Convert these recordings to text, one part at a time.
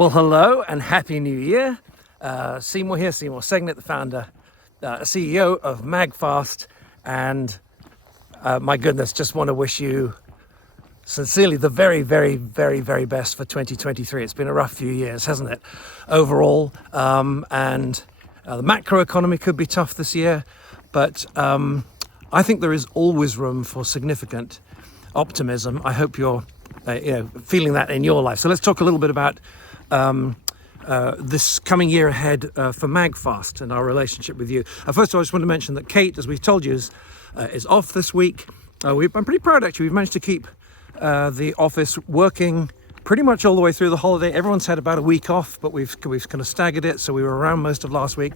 Well, hello and Happy New Year. Seymour here, Seymour Segnet, the founder, CEO of MAGFAST. And my goodness, just want to wish you sincerely the very, very, very, very best for 2023. It's been a rough few years, hasn't it, overall? And the macro economy could be tough this year, but I think there is always room for significant optimism. I hope you're feeling that in your life. So let's talk a little bit about this coming year ahead for MAGFAST and our relationship with you. First of all, I just want to mention that Kate, as we've told you, is off this week. I'm pretty proud, actually. We've managed to keep the office working pretty much all the way through the holiday. Everyone's had about a week off, but we've kind of staggered it. So we were around most of last week,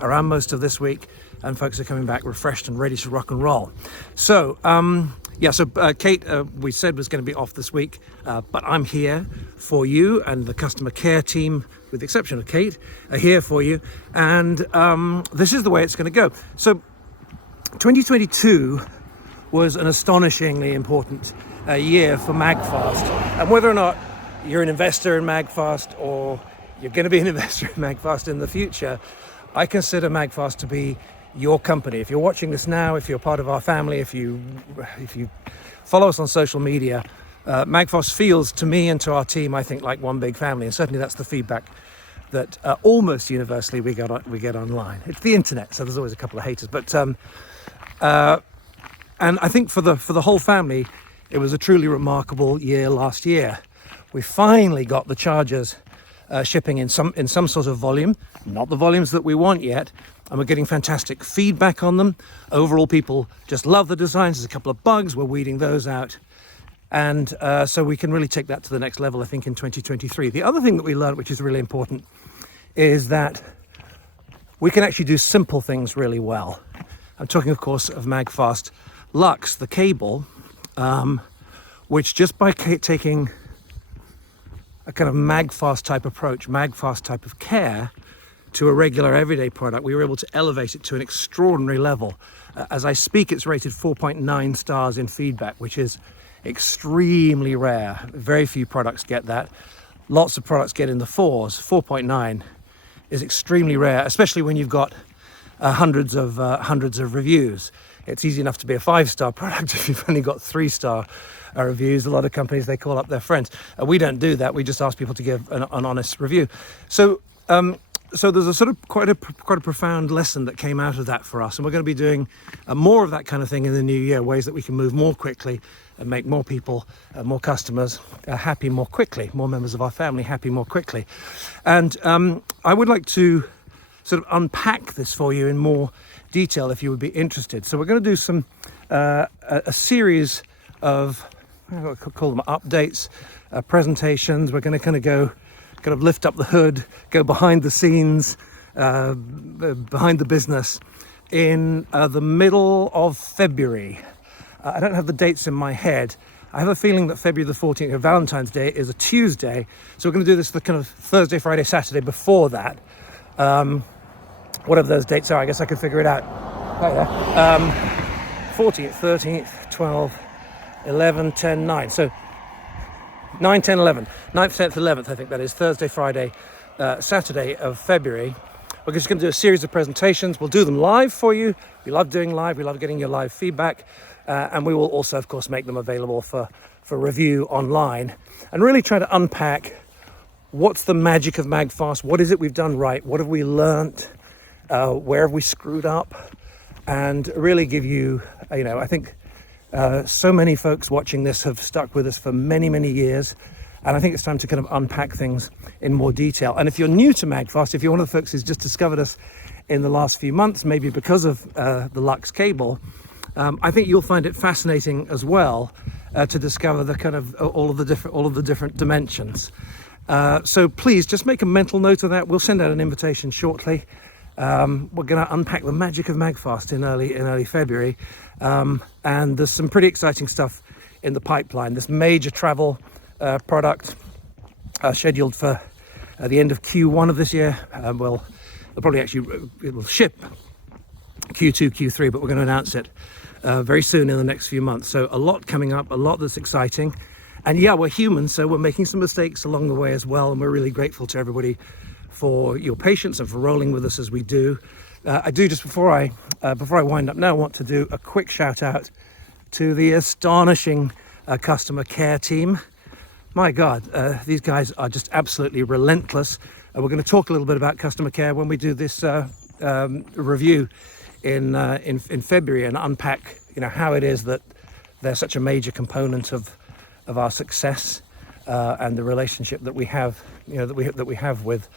around most of this week, and folks are coming back refreshed and ready to rock and roll. So, Kate, we said was going to be off this week, but I'm here for you, and the customer care team, with the exception of Kate, are here for you. And this is the way it's going to go. So 2022 was an astonishingly important year for MAGFAST. And whether or not you're an investor in MAGFAST or you're going to be an investor in MAGFAST in the future, I consider MAGFAST to be your company. If you're watching this now, if you're part of our family, if you follow us on social media, MAGFAST feels to me and to our team, I think, like one big family, and certainly that's the feedback that almost universally we get online. It's the internet, so there's always a couple of haters, but and I think for the whole family, it was a truly remarkable year last year. We finally got the chargers shipping in some sort of volume, not the volumes that we want yet, and we're getting fantastic feedback on them. Overall, people just love the designs. There's a couple of bugs, we're weeding those out, and so we can really take that to the next level, I think, in 2023. The other thing that we learned, which is really important, is that we can actually do simple things really well. I'm talking, of course, of MAGFAST Lux, the cable, which just by taking a kind of MAGFAST type approach, MAGFAST type of care to a regular everyday product, we were able to elevate it to an extraordinary level. As I speak, it's rated 4.9 stars in feedback, which is extremely rare. Very few products get that. Lots of products get in the 4s. 4.9 is extremely rare, especially when you've got hundreds of reviews. It's easy enough to be a 5-star product if you've only got 3-star reviews. A lot of companies, they call up their friends. We don't do that. We just ask people to give an honest review. So there's a sort of quite a profound lesson that came out of that for us, and we're going to be doing more of that kind of thing in the new year, ways that we can move more quickly and make more people, more customers happy more quickly, more members of our family happy more quickly. And I would like to sort of unpack this for you in more detail if you would be interested. So we're going to do some a series of, I could call them updates, presentations. We're going to kind of lift up the hood, go behind the scenes, behind the business in the middle of February. I don't have the dates in my head. I have a feeling that February the 14th, Valentine's Day, is a Tuesday. So we're going to do this the kind of Thursday, Friday, Saturday before that. Whatever those dates are, I guess I could figure it out. Oh yeah. 14th, 13th, 12, 11, 10, 9. So 9, 10, 11. 9th, 10th, 11th, I think that is. Thursday, Friday, Saturday of February. We're just going to do a series of presentations. We'll do them live for you. We love doing live. We love getting your live feedback. And we will also, of course, make them available for review online. And really try to unpack what's the magic of MAGFAST. What is it we've done right? What have we learnt? Where have we screwed up? And really give you, I think so many folks watching this have stuck with us for many, many years. And I think it's time to kind of unpack things in more detail. And if you're new to MAGFAST, if you're one of the folks who's just discovered us in the last few months, maybe because of the Lux cable, I think you'll find it fascinating as well to discover the kind of all of the different dimensions. So please just make a mental note of that. We'll send out an invitation shortly. We're going to unpack the magic of MAGFAST in early February, and there's some pretty exciting stuff in the pipeline. This major travel product scheduled for the end of Q1 of this year. It will ship Q2, Q3, but we're going to announce it very soon in the next few months. So a lot coming up, a lot that's exciting. And yeah, we're human, so we're making some mistakes along the way as well, and we're really grateful to everybody for your patience and for rolling with us as we do. I do, just before I wind up now, want to do a quick shout out to the astonishing customer care team. My God, these guys are just absolutely relentless. We're going to talk a little bit about customer care when we do this review in February, and unpack, how it is that they're such a major component of our success and the relationship that we have, that we have with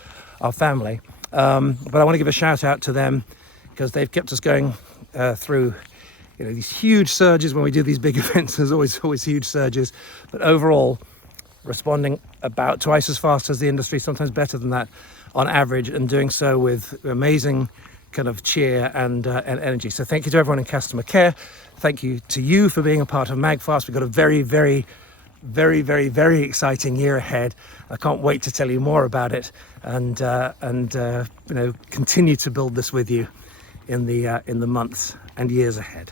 our family. But I want to give a shout out to them, because they've kept us going through these huge surges. When we do these big events, there's always huge surges, but overall responding about twice as fast as the industry, sometimes better than that on average, and doing so with amazing kind of cheer and energy. So thank you to everyone in customer care. Thank you to you for being a part of MAGFAST. We've got a very, very, very, very, very exciting year ahead. I can't wait to tell you more about it, and continue to build this with you in the months and years ahead.